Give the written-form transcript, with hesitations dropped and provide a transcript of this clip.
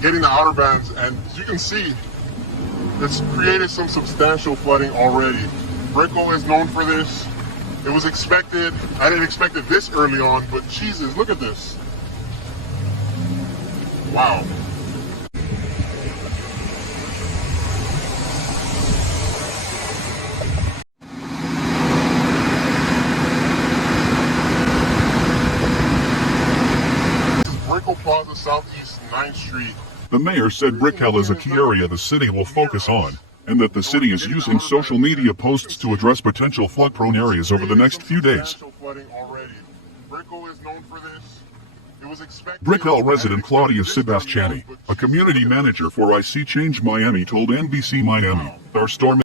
Getting the outer bands, and as you can see, it's created some substantial flooding already. Brickell is known for this. It was expected. I didn't expect it this early on, but Jesus, look at this. Wow. This is Brickell Plaza Southeast 9th Street. The mayor said Brickell is a key area the city will focus on, and that the city is using social media posts to address potential flood-prone areas over the next few days. Brickell resident Claudia Sebastiani, a community manager for IC Change Miami, told NBC Miami, "Our storm